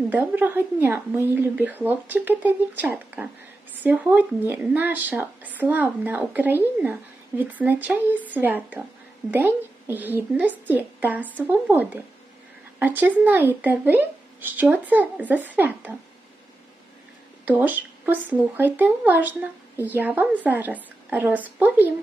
Доброго дня, мої любі хлопчики та дівчатка. Сьогодні наша славна Україна відзначає свято День Гідності та Свободи. А чи знаєте ви, що це за свято? Тож послухайте уважно, я вам зараз розповім.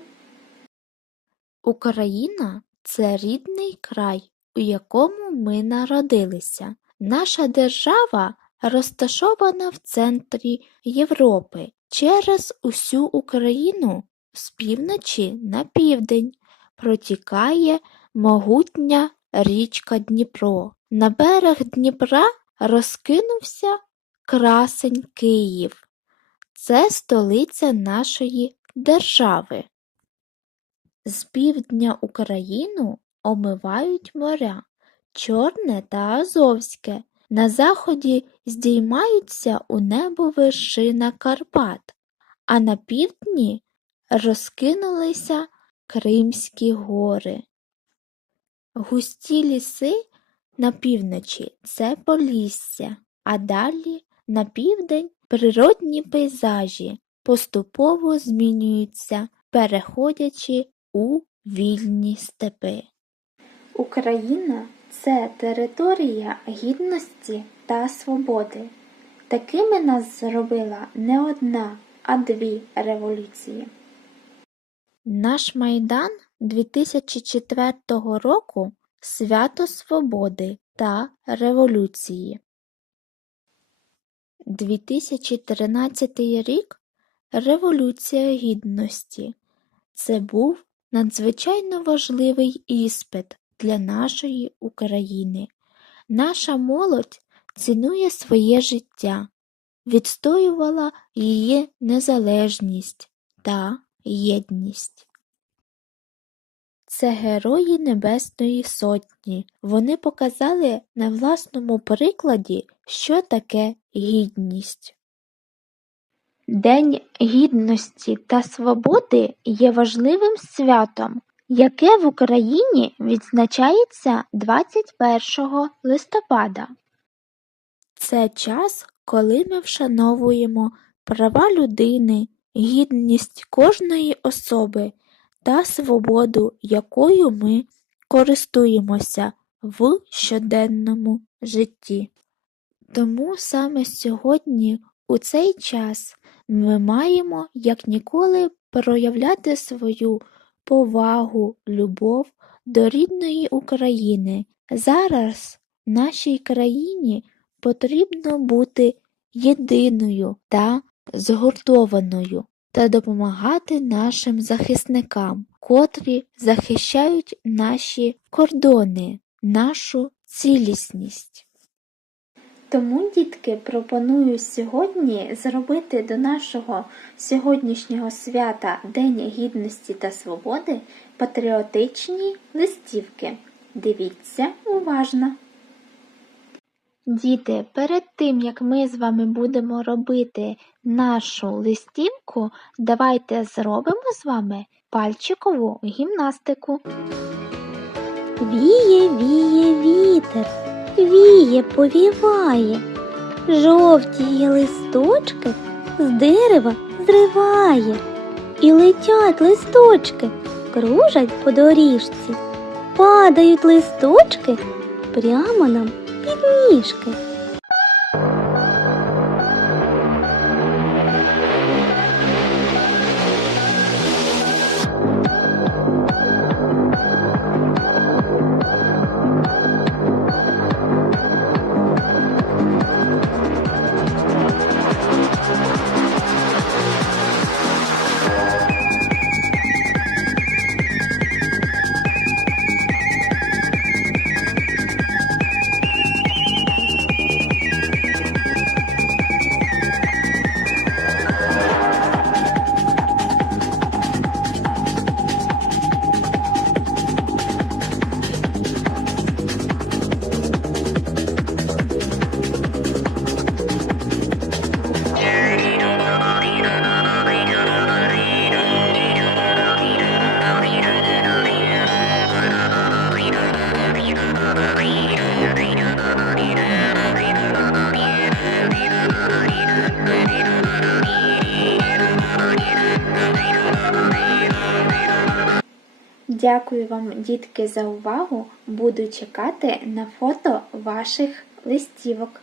Україна це рідний край, у якому ми народилися. Наша держава розташована в центрі Європи через усю Україну з півночі на південь протікає могутня річка Дніпро. На берег Дніпра розкинувся красень Київ. Це столиця нашої держави. З півдня Україну омивають моря Чорне та Азовське. На заході здіймаються у небо вершина Карпат, а на півдні розкинулися Кримські гори. Густі ліси на півночі це Полісся, а далі на південь природні пейзажі поступово змінюються, переходячи у вільні степи. Україна це територія гідності та свободи. Такими нас зробила не одна, а дві революції. Наш Майдан 2004 року свято свободи та революції. 2013 рік Революція Гідності. Це був надзвичайно важливий іспит для нашої України. Наша молодь цінує своє життя, відстоювала її незалежність та єдність. Це герої Небесної Сотні. Вони показали на власному прикладі, що таке гідність. День гідності та свободи є важливим святом, яке в Україні відзначається 21 листопада. Це час, коли ми вшановуємо права людини, гідність кожної особи та свободу, якою ми користуємося в щоденному житті. Тому саме сьогодні, у цей час, ми маємо як ніколи проявляти свою повагу, любов до рідної України. Зараз нашій країні потрібно бути єдиною та згуртованою та допомагати нашим захисникам, котрі захищають наші кордони, нашу цілісність. Тому, дітки, пропоную сьогодні зробити до нашого сьогоднішнього свята День Гідності та Свободи патріотичні листівки. Дивіться уважно. Діти, перед тим як ми з вами будемо робити нашу листівку, давайте зробимо з вами пальчикову гімнастику. Віє, віє вітер, віє, повіває, жовтіє листочки з дерева зриває, і летять листочки, кружать по доріжці, падають листочки прямо нам під ніжки. Дякую вам, дітки, за увагу. Буду чекати на фото ваших листівок.